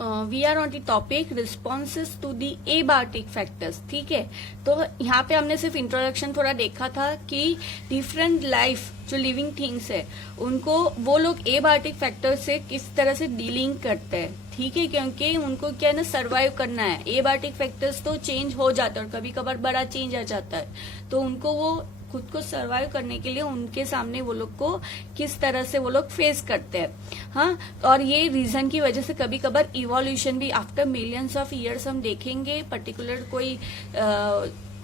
We are on the topic responses to the abiotic factors. ठीक है, तो यहाँ पे हमने सिर्फ इंट्रोडक्शन थोड़ा देखा था कि डिफरेंट लाइफ जो लिविंग थिंग्स है उनको वो लोग एबायोटिक फैक्टर से किस तरह से डीलिंग करते हैं। ठीक है, क्योंकि उनको क्या है ना, सर्वाइव करना है। एबायोटिक फैक्टर्स तो चेंज हो जाता है और कभी कभार बड़ा चेंज आ जाता है, तो उनको वो खुद को सरवाइव करने के लिए उनके सामने वो लोग को किस तरह से वो लोग फेस करते हैं। हाँ, और ये रीजन की वजह से कभी कभार इवोल्यूशन भी आफ्टर मिलियंस ऑफ ईयर्स हम देखेंगे। पर्टिकुलर कोई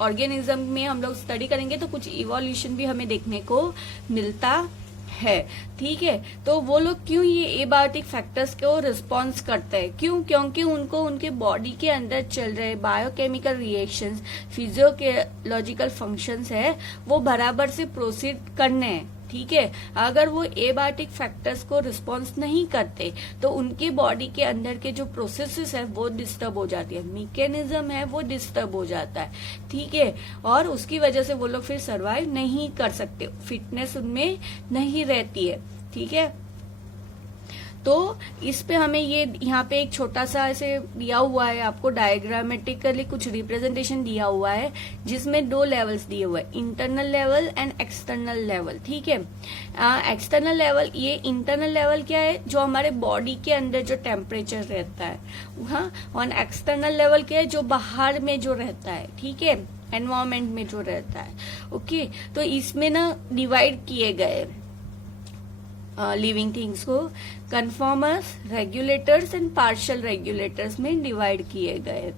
ऑर्गेनिज्म में हम लोग स्टडी करेंगे तो कुछ इवोल्यूशन भी हमें देखने को मिलता है। ठीक है, तो वो लोग क्यों ये एबायोटिक फैक्टर्स को रिस्पॉन्स करते हैं, क्यों? क्योंकि उनको उनके बॉडी के अंदर चल रहे बायोकेमिकल रिएक्शंस, फिजियोलॉजिकल फंक्शंस है वो बराबर से प्रोसीड करने हैं। ठीक है, अगर वो एबायोटिक फैक्टर्स को रिस्पॉन्स नहीं करते तो उनकी बॉडी के अंदर के जो प्रोसेसेस है वो डिस्टर्ब हो जाती है, मैकेनिज्म है वो डिस्टर्ब हो जाता है। ठीक है, और उसकी वजह से वो लोग फिर सरवाइव नहीं कर सकते, फिटनेस उनमें नहीं रहती है। ठीक है, तो इस पे हमें ये यहाँ पे एक छोटा सा ऐसे दिया हुआ है, आपको डायग्रामेटिकली कुछ रिप्रेजेंटेशन दिया हुआ है जिसमें 2 लेवल्स दिए हुए हैं, internal level and external level. ठीक है, एक्सटर्नल लेवल, ये इंटरनल लेवल क्या है, जो हमारे बॉडी के अंदर जो टेम्परेचर रहता है। हाँ, और एक्सटर्नल लेवल क्या है, जो बाहर में जो रहता है। ठीक है, एनवायरमेंट में जो रहता है। ओके, तो इसमें ना डिवाइड किए गए लिविंग थिंग्स को conformers, regulators and partial regulators में डिवाइड किए गए।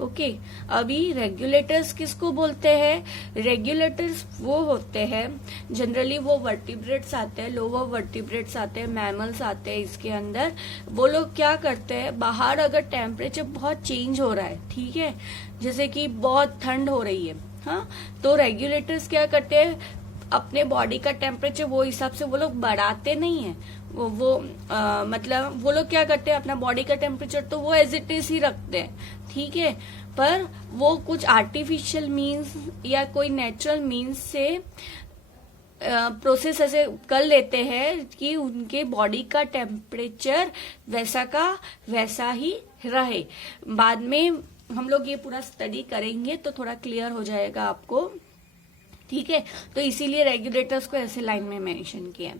ओके, अभी रेगुलेटर्स किसको बोलते हैं? रेगुलेटर्स वो होते हैं, जनरली वो वर्टिब्रेट्स आते हैं, लोअर वर्टिब्रेट्स आते हैं, मैमल्स आते हैं इसके अंदर। वो लोग क्या करते हैं, बाहर अगर टेम्परेचर बहुत चेंज हो रहा है, ठीक है, जैसे कि बहुत ठंड हो रही है, हाँ, तो रेगुलेटर्स क्या करते हैं, अपने बॉडी का टेम्परेचर वो हिसाब से वो लोग बढ़ाते नहीं है। मतलब वो लोग क्या करते हैं, अपना बॉडी का टेम्परेचर तो वो एज इट इज ही रखते हैं। ठीक है, पर वो कुछ आर्टिफिशियल मीन्स या कोई नेचुरल मीन्स से प्रोसेस ऐसे कर लेते हैं कि उनके बॉडी का टेम्परेचर वैसा का वैसा ही रहे। बाद में हम लोग ये पूरा स्टडी करेंगे तो थोड़ा क्लियर हो जाएगा आपको। ठीक है, तो इसीलिए रेगुलेटर्स को ऐसे लाइन में मेंशन किया है।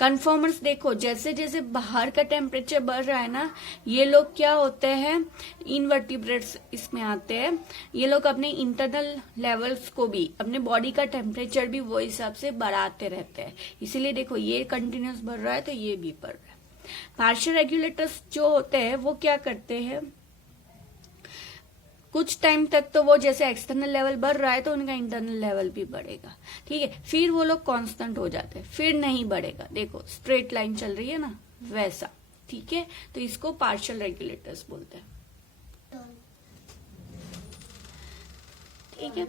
कन्फॉर्मर्स देखो, जैसे जैसे बाहर का टेम्परेचर बढ़ रहा है ना, ये लोग क्या होते हैं, इनवर्टिब्रेट्स इसमें आते हैं। ये लोग अपने इंटरनल लेवल्स को भी, अपने बॉडी का टेम्परेचर भी वो हिसाब से बढ़ाते रहते हैं। इसीलिए देखो, ये कंटिन्यूस बढ़ रहा है तो ये भी बढ़ रहा है। पार्शियल रेगुलेटर्स जो होते हैं वो क्या करते हैं, कुछ टाइम तक तो वो जैसे एक्सटर्नल लेवल बढ़ रहा है तो उनका इंटरनल लेवल भी बढ़ेगा। ठीक है, फिर वो लोग कांस्टेंट हो जाते हैं, फिर नहीं बढ़ेगा। देखो स्ट्रेट लाइन चल रही है ना, वैसा। ठीक है, तो इसको पार्शियल रेगुलेटर्स बोलते हैं। ठीक है,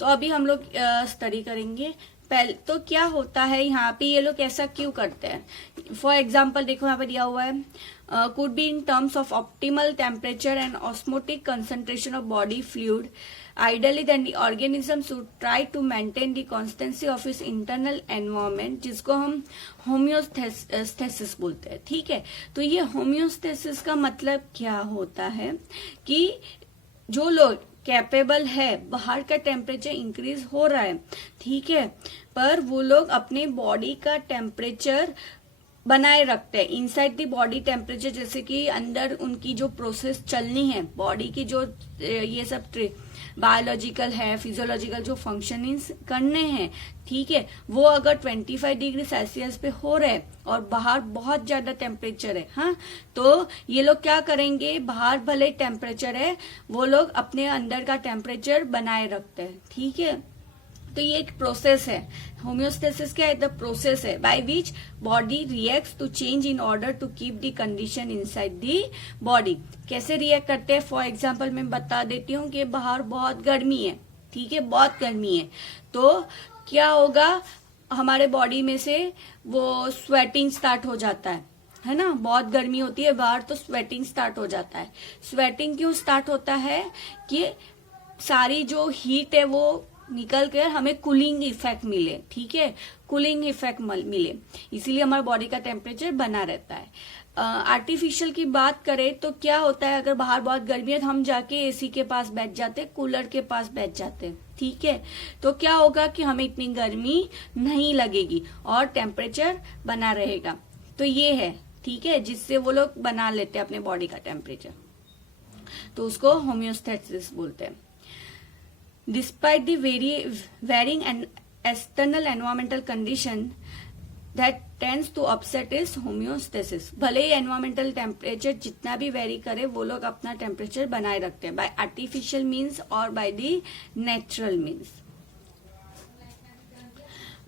तो अभी हम लोग स्टडी करेंगे। पहले तो क्या होता है यहाँ पे, ये लोग ऐसा क्यों करते हैं। फॉर एग्जाम्पल देखो यहाँ पे दिया हुआ है, could be in terms of optimal temperature and osmotic concentration of body fluid, ideally then the organism should try to maintain the constancy of its internal environment, जिसको हम होम्योस्टेसिस बोलते हैं। ठीक है, तो ये होम्योस्टेसिस का मतलब क्या होता है कि जो लोग कैपेबल है, बाहर का टेम्परेचर इंक्रीज हो रहा है, ठीक है, पर वो लोग अपने बॉडी का टेम्परेचर बनाए रखते हैं, इनसाइड द बॉडी टेम्परेचर, जैसे कि अंदर उनकी जो प्रोसेस चलनी है, बॉडी की जो ये सब बायोलॉजिकल है, फिजियोलॉजिकल जो फंक्शनिंग्स करने हैं, ठीक है, वो अगर 25 डिग्री सेल्सियस पे हो रहे और बाहर बहुत ज्यादा टेम्परेचर है, हाँ, तो ये लोग क्या करेंगे, बाहर भले टेम्परेचर है, वो लोग अपने अंदर का टेम्परेचर बनाए रखते हैं। ठीक है, तो ये एक प्रोसेस है। होम्योस्टेसिस क्या है, द प्रोसेस है by which body reacts to change in order to keep the condition inside the body. कैसे रिएक्ट करते हैं, फॉर एग्जांपल मैं बता देती हूँ कि बाहर बहुत गर्मी है, ठीक है, बहुत गर्मी है, तो क्या होगा, हमारे बॉडी में से वो स्वेटिंग स्टार्ट हो जाता है ना, बहुत गर्मी होती है बाहर तो स्वेटिंग स्टार्ट हो जाता है। स्वेटिंग क्यों स्टार्ट होता है कि सारी जो हीट है वो निकल कर हमें कूलिंग इफेक्ट मिले। ठीक है, कूलिंग इफेक्ट मिले, इसीलिए हमारे बॉडी का टेम्परेचर बना रहता है। आर्टिफिशियल की बात करें तो क्या होता है, अगर बाहर बहुत गर्मी है तो हम जाके एसी के पास बैठ जाते, कूलर के पास बैठ जाते, ठीक है, तो क्या होगा कि हमें इतनी गर्मी नहीं लगेगी और टेम्परेचर बना रहेगा। तो ये है, ठीक है, जिससे वो लोग बना लेते हैं अपने बॉडी का टेम्परेचर, तो उसको होम्योस्टेसिस बोलते हैं। Despite the varying and external environmental condition that tends to upset is homeostasis। भले ही एनवायरमेंटल टेम्परेचर जितना भी वेरी करे वो लोग अपना टेम्परेचर बनाए रखते हैं, by artificial means or by the natural means.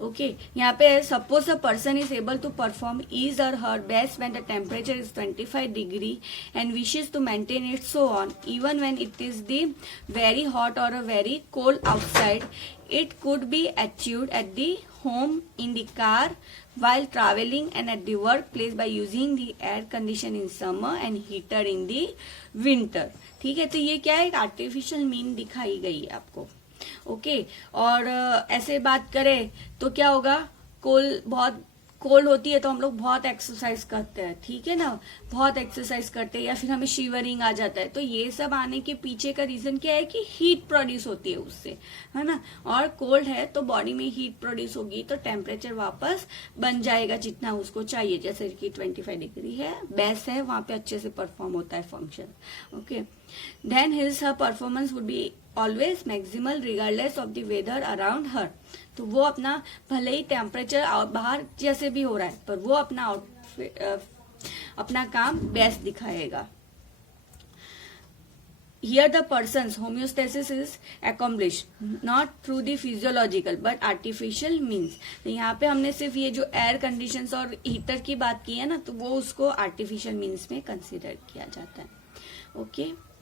Okay, यहाँ पे suppose a person is able to perform his or her best when the temperature is 25 degree and wishes to maintain it so on even when it is the very hot or a very cold outside. It could be achieved at the home, in the car, while traveling and at the workplace by using the air condition in summer and heater in the winter। ठीक है, तो ये क्या है, एक artificial mean दिखाई गई है आपको। ओके, और ऐसे बात करें तो क्या होगा, बहुत कोल्ड होती है तो हम लोग बहुत एक्सरसाइज करते हैं, ठीक है ना, बहुत एक्सरसाइज करते हैं या फिर हमें शिवरिंग आ जाता है। तो ये सब आने के पीछे का रीजन क्या है कि हीट प्रोड्यूस होती है उससे, है ना, और कोल्ड है तो बॉडी में हीट प्रोड्यूस होगी तो टेम्परेचर वापस बन जाएगा जितना उसको चाहिए। जैसे कि 25 डिग्री है, बेस्ट है, वहां पे अच्छे से परफॉर्म होता है function. Okay, then his her performance would be always maximal regardless of the weather around her. तो वो अपना भले ही टेम्परेचर बाहर जैसे भी हो रहा है पर वो अपना काम बेस्ट दिखाएगा। Here the person's homeostasis is accomplished not through the physiological but artificial means। तो यहाँ पे हमने सिर्फ ये जो एयर कंडीशंस और हीटर की बात की है ना, तो वो उसको आर्टिफिशियल मीन्स में कंसिडर किया जाता है। ओके।